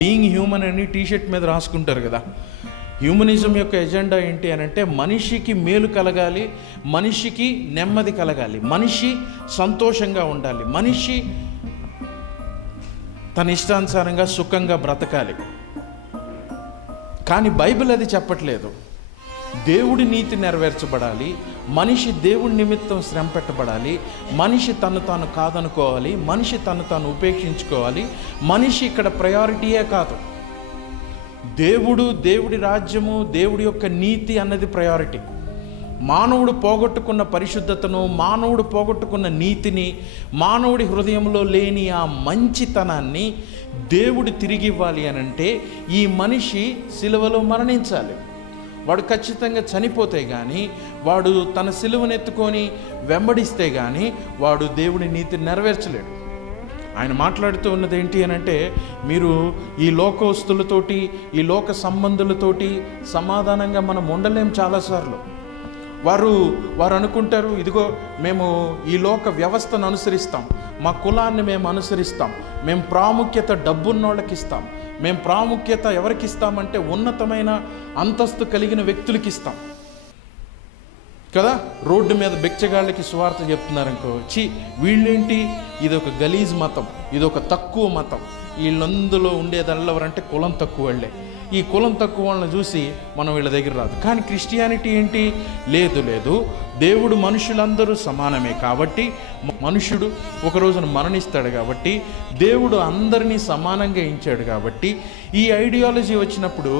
Being human అని T shirt మీద రాసుకుంటారు కదా. హ్యూమనిజం యొక్క ఎజెండా ఏంటి అని అంటే మనిషికి మేలు కలగాలి, మనిషికి నెమ్మది కలగాలి, మనిషి సంతోషంగా ఉండాలి, మనిషి తన ఇష్టానుసారంగా సుఖంగా బ్రతకాలి. కానీ బైబిల్ అది చెప్పట్లేదు. దేవుడి నీతి నెరవేర్చబడాలి, మనిషి దేవుడి నిమిత్తం శ్రమ పెట్టబడాలి, మనిషి తను తాను కాదనుకోవాలి, మనిషి తను తాను ఉపేక్షించుకోవాలి. మనిషి ఇక్కడ ప్రయారిటీయే కాదు, దేవుడి రాజ్యము, దేవుడి యొక్క నీతి అన్నది ప్రయారిటీ. మానవుడు పోగొట్టుకున్న పరిశుద్ధతను, మానవుడు పోగొట్టుకున్న నీతిని, మానవుడి హృదయంలో లేని ఆ మంచితనాన్ని దేవుడు తిరిగి ఇవ్వాలి అనంటే ఈ మనిషి సిలువలో మరణించాలి. వాడు ఖచ్చితంగా చనిపోతే కానీ, వాడు తన సిలువనెత్తుకొని వెంబడిస్తే కానీ వాడు దేవుడి నీతిని నెరవేర్చలేడు. ఆయన మాట్లాడుతూ ఉన్నది ఏంటి అని అంటే, మీరు ఈ లోకస్తులతోటి, ఈ లోక సంబంధులతోటి సమాధానంగా మనం ఉండలేం. చాలాసార్లు వారు అనుకుంటారు, ఇదిగో మేము ఈ లోక వ్యవస్థను అనుసరిస్తాం, మా కులాన్ని మేము అనుసరిస్తాం, మేము ప్రాముఖ్యత డబ్బున్నోళ్ళకి ఇస్తాం, మేము ప్రాముఖ్యత ఎవరికి ఇస్తామంటే ఉన్నతమైన అంతస్తు కలిగిన వ్యక్తులకి ఇస్తాం కదా. రోడ్డు మీద బిచ్చగాళ్ళకి సువార్త చెప్తున్నారనుకో, వీళ్ళేంటి, ఇదొక గలీజ్ మతం, ఇదొక తక్కువ మతం, వీళ్ళందులో ఉండేదల్లవరంటే కులం తక్కువ వాళ్ళే. ఈ కులం తక్కువ వాళ్ళని చూసి మనం వీళ్ళ దగ్గర రాదు. కానీ క్రిస్టియానిటీ ఏంటి, లేదు దేవుడు మనుషులందరూ సమానమే కాబట్టి, మనుషుడు ఒక రోజున మరణిస్తాడు కాబట్టి, దేవుడు అందరినీ సమానంగా ఎంచాడు కాబట్టి, ఈ ఐడియాలజీ వచ్చినప్పుడు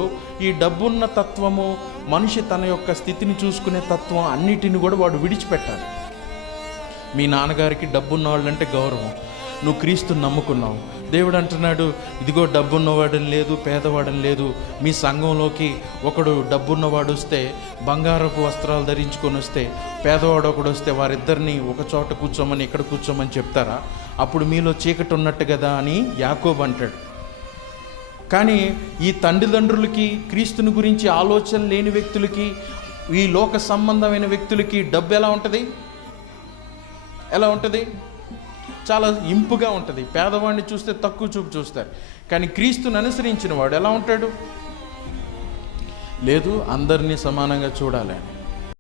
ఈ డబ్బున్న తత్వము, మనిషి తన యొక్క స్థితిని చూసుకునే తత్వం అన్నిటిని కూడా వాడు విడిచిపెట్టాలి. మీ నాన్నగారికి డబ్బున్న వాళ్ళంటే గౌరవం, నువ్వు క్రీస్తుని నమ్ముకున్నావు, దేవుడు అంటున్నాడు, ఇదిగో డబ్బున్నవాడని లేదు, పేదవాడని లేదు. మీ సంఘంలోకి ఒకడు డబ్బున్నవాడు వస్తే, బంగారపు వస్త్రాలు ధరించుకొని వస్తే, పేదవాడు ఒకడు వస్తే, వారిద్దరిని ఒక చోట కూర్చోమని ఇక్కడ కూర్చోమని చెప్తారా? అప్పుడు మీలో చీకటి ఉన్నట్టు కదా అని యాకోబు అంటాడు. కానీ ఈ తండ్రులకి, క్రీస్తుని గురించి ఆలోచన లేని వ్యక్తులకి, ఈ లోక సంబంధమైన వ్యక్తులకి డబ్బు ఎలా ఉంటుంది? చాలా ఇంపుగా ఉంటుంది. పేదవాడిని చూస్తే తక్కువ చూపు చూస్తారు. కానీ క్రీస్తుని అనుసరించిన వాడు ఎలా ఉంటాడు? లేదు, అందరినీ సమానంగా చూడాలని.